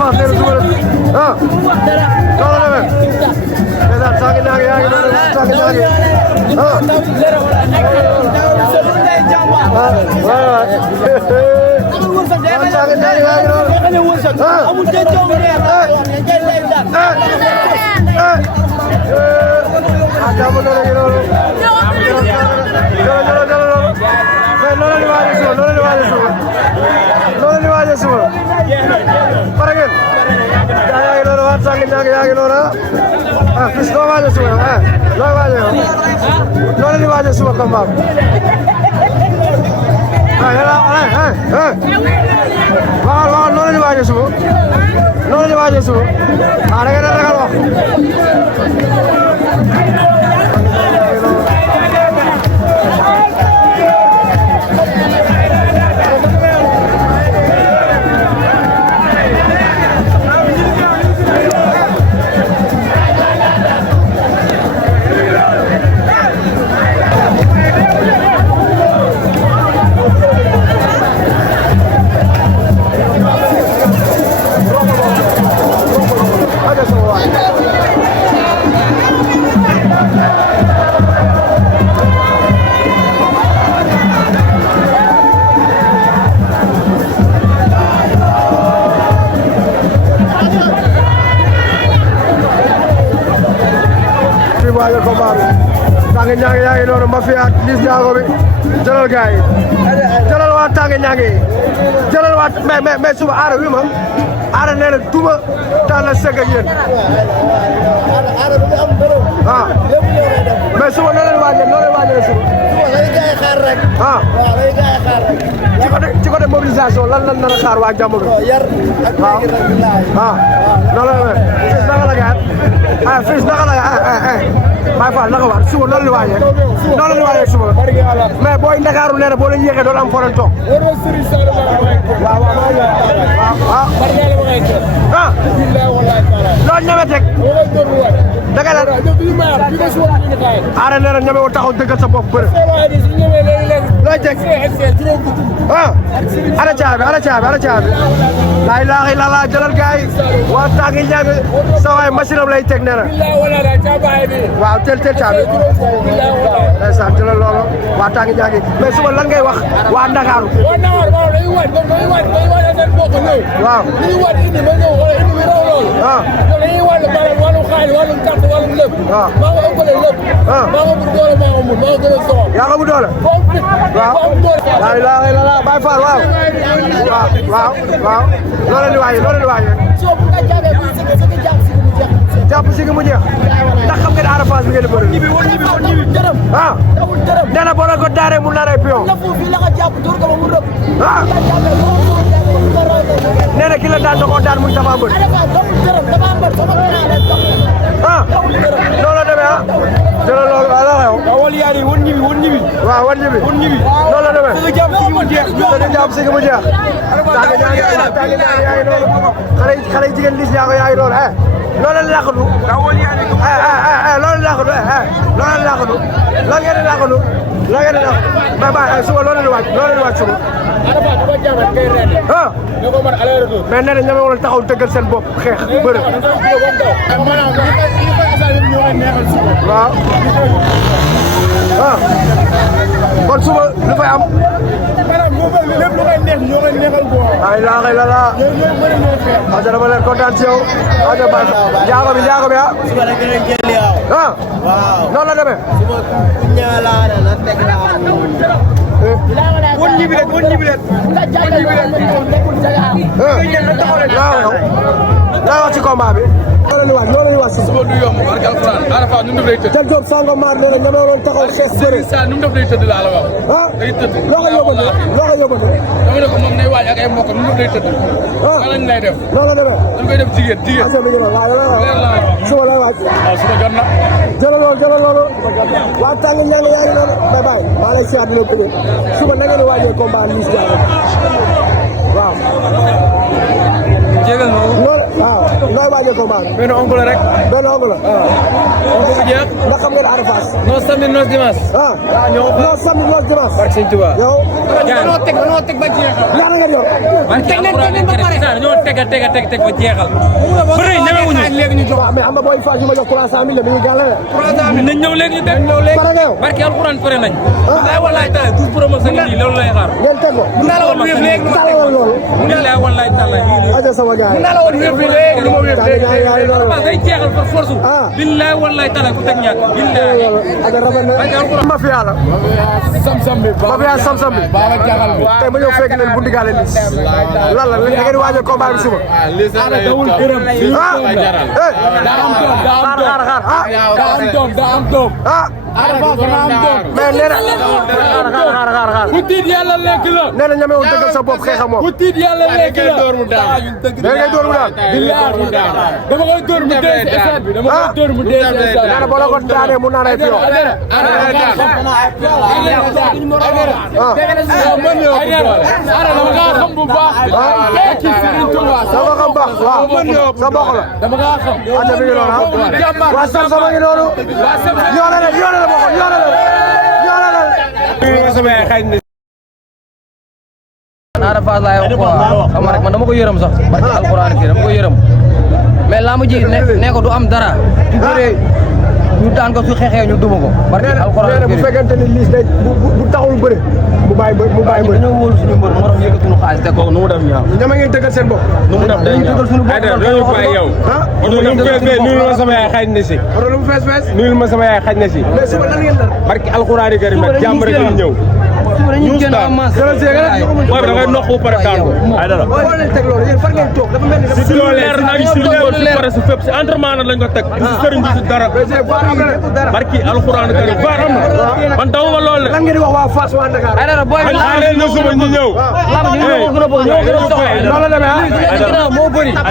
Fass nee na suba la ah loolu la demee ndeysaan sànq ñaa ngi yaa ngi doon sànq ñaa ngi ah Fils loo waaj a suba loo waaj a yow loolu la waaj a suba combat waaw loolu la waaj a suba loolu la waaj a suba da ngeen a ragal wax Tange Ñangi yaa ngi noonu mafia ak Liss Ndiago bi jëlal gars yi jëlal waa Tange Ñangi jëlal waa mais suba aara wi ma aara nee na duma daan la sëgg ak yéen ah mais suba noo leen waajal suba ah ci côté mobilisation lan nar a xaar waa jàmm bi waaw ah noonu la Fils naka la gars ah Fils naka la Baye Fall naka wax suba noonu la waajee suba mais booy Ndakaaru nee na boo leen yéexee doon am foo leen toog waaw loolu ñeme teg dëgg la aara nee na ñeme woo taxaw dëggal sa bopp bëre looy teg ah ana caabi laa ilaaha illallaah jëlal gaay waa Tange Ñangi sa waay machine am lay teg nee na waaw teel caabi ndeysaan jëlal loolu waa Tange Ñangi mais suba lan ngay wax waa Ndakaaru waaw ah yaa ko bu doole waaw laa ilaaha illallaah Baye Fall waaw loolu la ñu waajee jàpp si mu jeex ndax xam ngeen Ada Fass bi ngeen di bëri ah nee na boo leen ko daaree mu naree pion ah nee na ki la daan da koo daan muy Tapha Mbeur ah noonu la demee ah jëlal loolu ala xew wal yaari won ñibi waaw wan ñibi noonu la demee sa jàpp si mu jeex Tange Ñangi yaa ngi noonu xale yi jigéen Liss Ndiago yaa ngi noonu loolu la laqatu loolu la laqatu la ngeen di laqatu suba loolu la waaj suba ah mais nee na ñeme wala taxaw dëggal seen bopp xeex bëre waaw ah kon suba lu fay am lépp lu koy neex ñoo koy neexal quoi ay laa xëy la laa aja dama leen kontaan ci yow aja ba jaago bi ah noonu la demee won ñibi leen laa wax ci combat bi loolu la wax suba du yomb barke alxuraan Ada Fass nu mu def lay tëdd Jël Diop Sango Maar nee na ñoo doon taxaw xeex bëre sa nu mu def lay tëdd laa la wax day tëdd loo ko yóbbante dama ne ko moom nay waaj ak ay mbokk nu mu def lay tëdd lan lañ lay def noonu la demee dañ koy def jigéen suba lay waaj waaw suba jot na jëlal loolu waa Tange Ñangi yaa ngi noonu bye bye maa lay siyaat di la bëgg suba na ngeen di waajee combat Liss Ndiago waaw jégal ma waaw nooy waajal combat bi. benn ongle la rek. benn ongle la. waaw ongle bu jeex. ndax xam ngeen Ada Fass. non samedi non dimanche. ah non samedi non dimanche. barke Sëñ Tuubaa. yow. danoo teg ba jeexal. ñaata ngeen yor. teg nañ ba pare. dañoo teg ba jeexal. bëri ñemewuñu. léegi ñu jox waaw mais am na booy Fass yu ma jox 300000 la mi ngi gàllale. 300000 nañ ñëw léegi ñu teg. pare nga yow. barke alxuraan pare nañ. wallaay taala tout promotion yi loolu lay xaar. ngeen teg ko. mun naa la woon wéef léegi tàll loolu. billaay wallaay taala aja sama gars yi. mun naa la woon wéef léegi lu ma wéef léegi. léegi. day jeexal par force. billaay wallaay taala ku teg ñàkk. billaay. aja rafet na. mafia la. sam-sam bi. mafia sam-sam bi. baaba jaxal bi. tey ma ñëw fekk leen buntu gaale lis. lan la da ngeen di waajal combat bi suba. dawul gërëm. daa am doom daa am doom. mais nee na xaar. ku tiit yàlla lekk la. nee na ñamewul dëggal sa bopp xeex ak moom. ku tiit yàlla lekk la. da ngay door mu daal. dama koy door mu dee si stade bi. dama koy door mu dee si stade bi. nee na boo la ko daanee mu naan ay pion. dama kaa xam bu baax. dama xam baax waaw sa bokk la. dama kaa xam. ate mi ngi noonu waa sam-sama ngi noonu. yoole la bokk yoole la. Ada Fass laay wax quoi xam nga rek man dama ko yërëm sax barke alxuraan kii dama ko yërëm mais laamu ji ne ko du am dara su bëree ñu daan ko su xeexee ñu duma ko barke alxuraan kii bu fekkente ni liis day bu taxul bëre mu bàyyi bëre dañoo wóolu suñu mbër moo tax yëkkati suñu xaalis teg ko nu mu def ñaaw ñama ngeen dëggal seen bopp nu mu def day dëggal suñu bopp dañu fay yow nuyul ma sama yaay xaj na si oto lu mu fees nuyul ma sama yaay xaj na si mais suba lan ngeen dara barki alxuraani karim nag jàmm rek ñu ñëw suba dañuy génn en masse booy da ngay noq bu pare daan ko ay dara boo leen teg loolu yéen fan ngeen toog dafa mel ni si lu leer nag si pare si fépp si entraînement nag lañ ko teg si sëriñ bi si dara barki alxuraani karim baar am na man taw ma loolu lan ngeen di wax waa Fass waa Dakar ay dara booy xaaral na suba ñu ñëw lamb ji ñoo gën a bëgg ñoo gën a soxla loolu la demee moo bëri ah